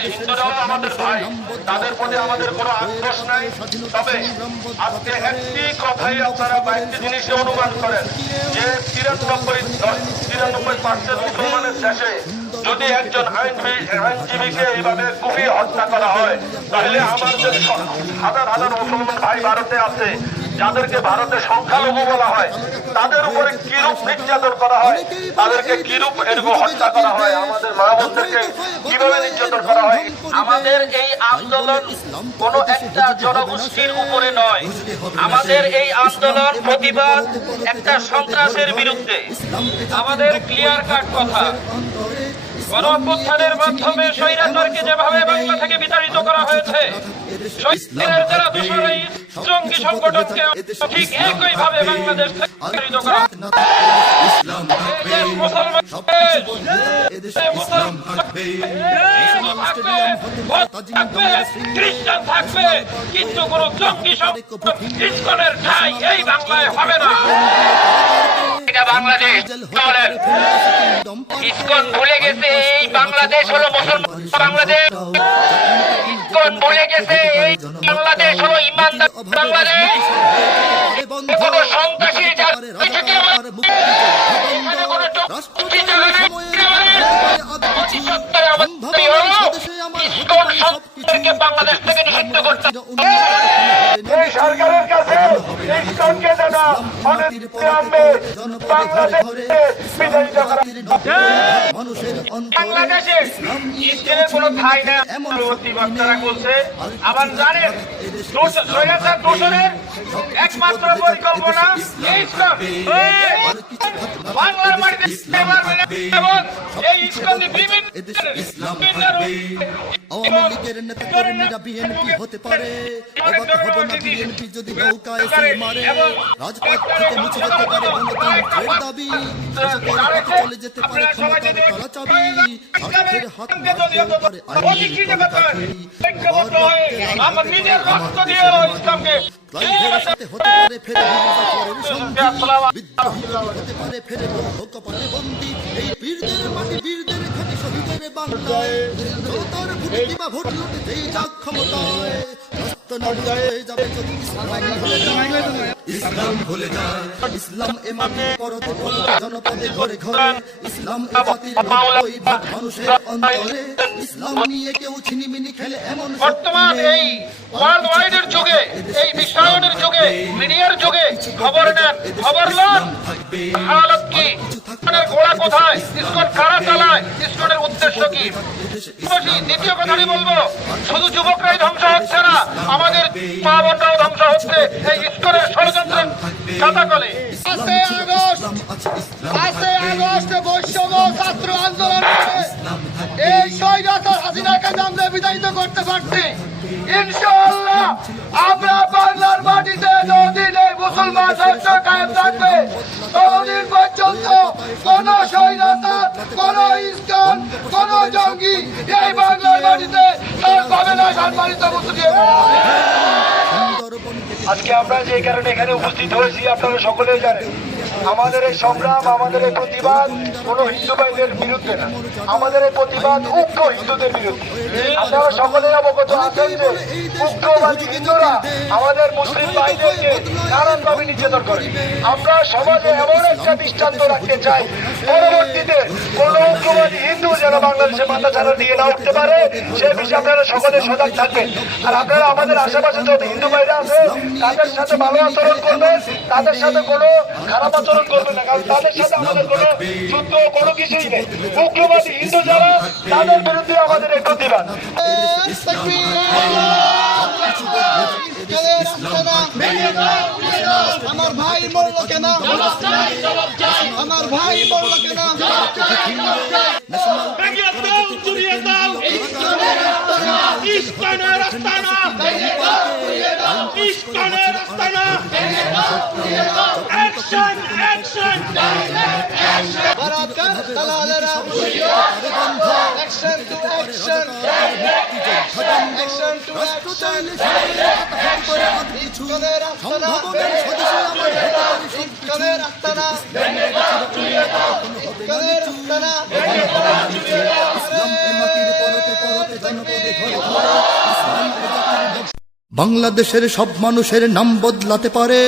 আদিবাসী হিন্দুরাও আমাদের ভাই, তাদের প্রতি আমাদের কোনো আক্রোশ নাই। তবে আজকে একটি কথাই আপনারা কয়েকটি জিনিসে অনুমান করেন যে 93% মুসলমানের দেশে যদি একজন আইনজীবীকে এইভাবে কুপিয়ে হত্যা করা হয়, তাহলে আমার যে হাজার হাজার মুসলমান ভাই ভারতে আছে, যাদেরকে ভারতে সংখ্যালঘু বলা হয়, তাদের উপরে কিরূপ নির্যাতন করা হয়, তাদেরকে কিরূপ এরকম হত্যা করা হয়, আমাদের মা বোনদেরকে কিভাবে নির্যাতন করা হয়। আমাদের এই আন্দোলন কোন একটা জনগোষ্ঠীর উপরে নয়, আমাদের এই আন্দোলন প্রতিবাদ একটা সন্ত্রাসের বিরুদ্ধে। আমাদের ক্লিয়ার কাট কথা, গণ অভ্যুত্থানের মাধ্যমে স্বৈরাচারকে যেভাবে বাংলা থেকে বিতাড়িত করা হয়েছে, শহীদের যারা দোষর এই জঙ্গি সংগঠনকে ঠিক একইভাবে বাংলাদেশ থেকে বিতাড়িত করা। খ্রিস্টান থাকবে, কিন্তু কোন জঙ্গি সংগঠনের ঠাঁই এই বাংলায় হবে না। বাংলাদেশ ইসকন ভুলে গেছে এই বাংলাদেশ হলো মুসলমান বাংলাদেশ, ইসকন ভুলে গেছে এই বাংলাদেশ হলো ইমানদার বাংলাদেশ। কোন সন্ত্রাসী বাংলাদেশ থেকে নিষিদ্ধ করতে এই সরকারের কাছে ইসকনকে জানা অনেক বাংলাদেশে ইসলামের কোনো ঠাঁই নেই পরবর্তী বক্তারা বলছে। আবার জানেন দোষরের একমাত্র পরিকল্পনা ইসলাম বাংলার মাটিতে এবং এই ইসলামে বিভিন্ন আওয়ামী লীগের নেতাকর্মীরা বিএনপি হতে পারে, অবাক হব না বিএনপি যদি নৌকায় এসে মারে। রাজপথ থেকে মুছে যেতে পারে গণতন্ত্রের দাবি, চলে যেতে পারে ক্ষমতার তালা চাবি, স্বার্থের হাত মারতে পারে আইনের কাঠি। ক্লাইভের সাথে হতে পারে ফেরে হতে পারে ফেরে কপালে বন্দি। এই বীরদের মাটি বীরদের ঘাটি শহীদের বাংলায়, জনতার ভোটে দিবা ভোট লুটে যেই যাক ক্ষমতায়। ইসলাম ভুলে যায়, ইসলাম এ মাটির পরতে পরতে জনপদে ঘরে ঘরে, ইসলাম এ জাতির মানুষের অন্তরে। ইসলাম নিয়ে কেউ ছিনিমিনি খেলে এমন বর্তমান এই ওয়ার্ল্ড ওয়াইডের যুগে, এই বিশ্বায়নের যুগে, মিডিয়ার যুগে খবর নেন, খবর লন হালাত কি, ইসকনের গোড়া কোথায়, ইসকন কারা চালায়, ইসকনের উদ্দেশ্য কি। দ্বিতীয় কথাটি বলবো, শুধু যুবকরাই ধ্বংস হচ্ছে না, আমাদের মা বোনরাও ধ্বংস হচ্ছে এই ইসকনের ষড়যন্ত্রের কাটাকলে। 5 আগস্ট বৈষম্য ছাত্র আন্দোলনে এই স্বৈরাচার হাসিনাকে আমরা বিতাড়িত করতে পারছি। ইনশাআল্লাহ আমরা বাংলার মাটিতে যতদিন এই মুসলমান রাষ্ট্র কায়েম থাকবে, ততদিন পর্যন্ত কোন স্বৈরাচার, কোন ইসকন, কোন জঙ্গি এই বাংলার মাটিতে পাবে না সম্মানিত মুসলিম। আজকে আমরা যে কারণে এখানে উপস্থিত হয়েছি আপনারা সকলেই জানেন, আমাদের এই সংগ্রাম, আমাদের এই প্রতিবাদ কোনো হিন্দু ভাইদের বিরুদ্ধে না, আমাদের এই প্রতিবাদ উগ্র হিন্দুদের বিরুদ্ধে। আপনারা সকলেই অবগত আছেন যে উগ্রবাদী হিন্দুরা আমাদের মুসলিম ভাইদেরকে নানানভাবে নির্যাতন করে। আমরা সমাজে এমন একটা দৃষ্টান্ত রাখতে চাই, পরবর্তীতে কোন উগ্রবাদী হিন্দু যেন বাংলাদেশে মাথা ছাড়া দিয়ে না উঠতে পারে, সে বিষয়ে আপনারা সকলে সজাগ থাকবেন। আর আপনারা আমাদের আশেপাশে যত হিন্দু ভাইরা আছে তাদের সাথে ভালো আচরণ করবেন, তাদের সাথে কোনো খারাপ আচরণ করবেন না, কারণ তাদের সাথে আমাদের কোনো যুদ্ধ কোনো কিছুই নেই। উগ্রবাদী হিন্দু যারা, তাদের বিরুদ্ধে আমাদের এই প্রতিবাদ। আমার ভাই মরল কেন, আমার ভাই মরল কেন, ইসকনের আস্তানা, ইসকনের আস্তানা, অ্যাকশন অ্যাকশন ভারতের দালালেরা action to action, action to action. ইসকনের আস্তানা, ইসকনের আস্তানা, ইসকনের আস্তানা। ইসলাম এ মাটির পরতে পরতে জনপদ বাংলাদেশের সব মানুষের নাম বদলাতে পারে,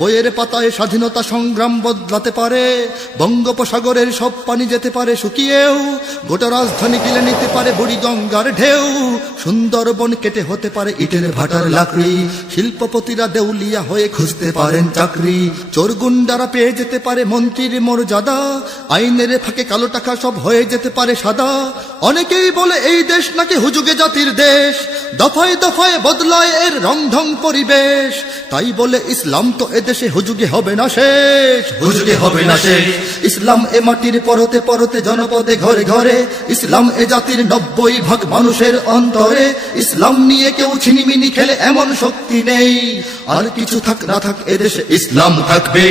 বইয়ের পাতায় স্বাধীনতা সংগ্রাম বদলাতে পারে, বঙ্গোপসাগরের সব পানি যেতে পারে শুকিয়েও, গোটা রাজধানী গিলে নিতে পারে বুড়ি গঙ্গার ঢেউ, সুন্দরবন কেটে হতে পারে ইটের ভাটার লাকড়ি, শিল্পপতিরা দেউলিয়া হয়ে খুঁজতে পারেন চাকরি, চোর গুন্ডারা পেয়ে যেতে পারে মন্ত্রীর মর্যাদা, আইনের ফাঁকে কালো টাকা সব হয়ে যেতে পারে সাদা। অনেকেই বলে এই দেশ নাকি হুজুগে জাতির দেশ, দফায় দফায় বদলায় এর রংঢং পরিবেশ, তাই বলে ইসলাম তো এদেশে হুজুগে হবে না শেষ, হুজুগে হবে না শেষ। ইসলাম এ মাটির পরতে পরতে জনপদে ঘরে ঘরে, ইসলাম এ জাতির 90% মানুষের অন্তরে, ইসলাম নিয়ে কেউ ছিনিমিনি খেলে এমন শক্তি নেই, আর কিছু থাক না থাক এদেশে ইসলাম থাকবে,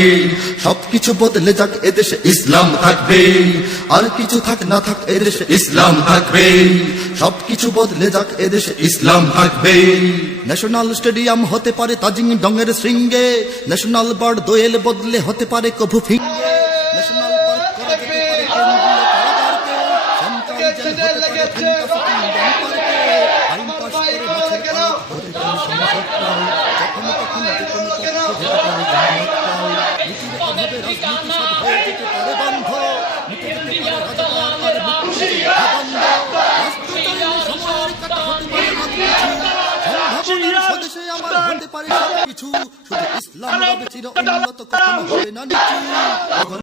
সবকিছু বদলে যাক এদেশে ইসলাম থাকবে, আর কিছু থাক না থাক এদেশে ইসলাম থাকবে, সবকিছু বদলে যাক এদেশে ইসলাম থাকবে। ন্যাশনাল স্টেডিয়াম হতে পারে তাজিং ডঙের শৃঙ্গে, ন্যাশনাল বার্ড দোয়েল বদলে হতে পারে কভু ফিঙ্গে, ন্যাশনাল পার্ক করা যেতে পারে কেন্দ্রীয় কারাগারকে, সেন্ট্রাল জেল হতে পারে ফ্যান্টাসি কিংডম পার্কে, আইন পাশ করে মাছের পালক হতে পারে সমসত্তায়, যখন তখন যে কোনো পক্ষে যেতে পারে গণহত্যায়, নীতির অভাবে রাজনীতি সব হয়ে যেতে পারে বন্ধ, মিটে যেতে পারে রাজপাট আর মুক্তি বন্ধ, রাষ্ট্রচারী সময়ের কাটা হতে পারে সম্ভাবনার স্বদেশে আমার হতে পারে সবকিছু, শুধু ইসলাম রবে চির উন্নত, কখনো হবে না নিচু।